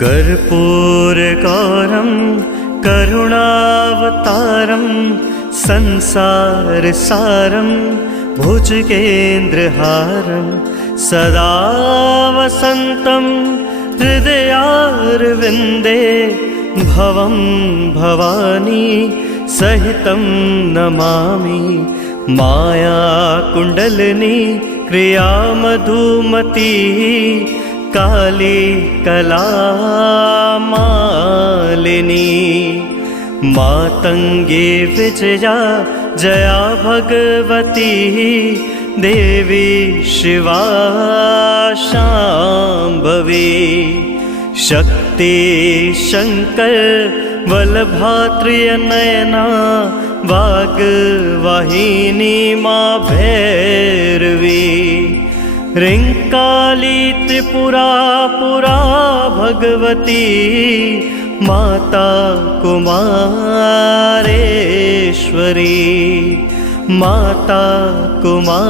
कर्पूरगौरं करुणावतारं संसारसारं भुजगेन्द्रहारं सदा वसन्तं हृदयारविन्दे भवं भवानी सहितं नमामि। मायाकुण्डलिनी क्रियामधुमती काली कलामालिनी मातङ्गी विजया जया भगवती देवी शिवा शाम्भवी। शक्ति शङ्कर बलभात्रियनयना वाग्वाहिनी मा भैरवी। ह्रीङ्काली त्रिपुरा पुरा भगवती माता कुमारेश्वरी माता कुमारेश्वरी।